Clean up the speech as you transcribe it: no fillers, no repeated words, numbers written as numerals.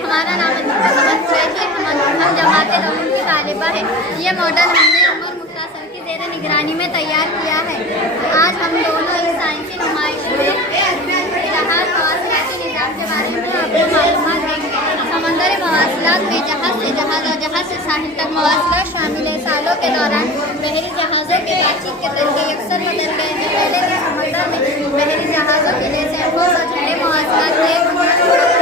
हमारा नाम हम जमात रऊन की तालिबा है। ये मॉडल हमने उमर मुख्तासर की ज़ेर निगरानी में तैयार किया है। आज हम दोनों इस साइंसी नुमाइश में जहाज मवासिलाती निज़ाम के बारे में आपको मालूमात देंगे। समंदरी मवासिलात में जहाज़ से जहाज़ और जहाज़ से साहिल तक मवासिलात शामिल है। सालों के दौरान बहरी जहाज़ों की बातचीत के तरीके अक्सर बदल गए हैं। पहले के समंदर में बहरी जहाज़ों के जैसे ठोस और झंडे मवासिलात